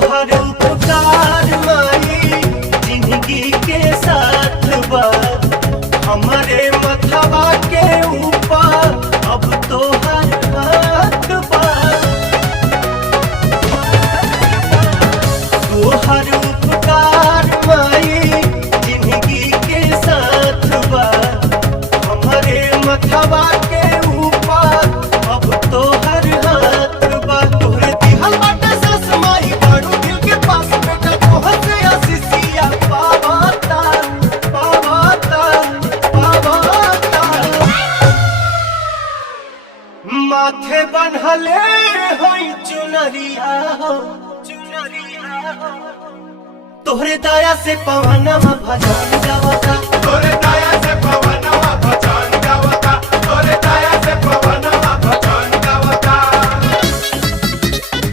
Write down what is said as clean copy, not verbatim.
तोहर उपकार माई जिंदगी के साथ बा हमारे मथवा के ऊपर अब तोहर हाथ बा तोहर उपकार माई जिंदगी के साथ बा हमारे मथवा के ऊपर अब तोहर हाथ बा तोहरे दिहल बाटे सस माई बाड़ू दिल के पास बेटा तोहर से आशीषिया पावाता पावाता पावाता माथे बन्हले होई चुनरिया हो चुनरिया हो तोहरे दया से पवनमा भजन गावता तोहरे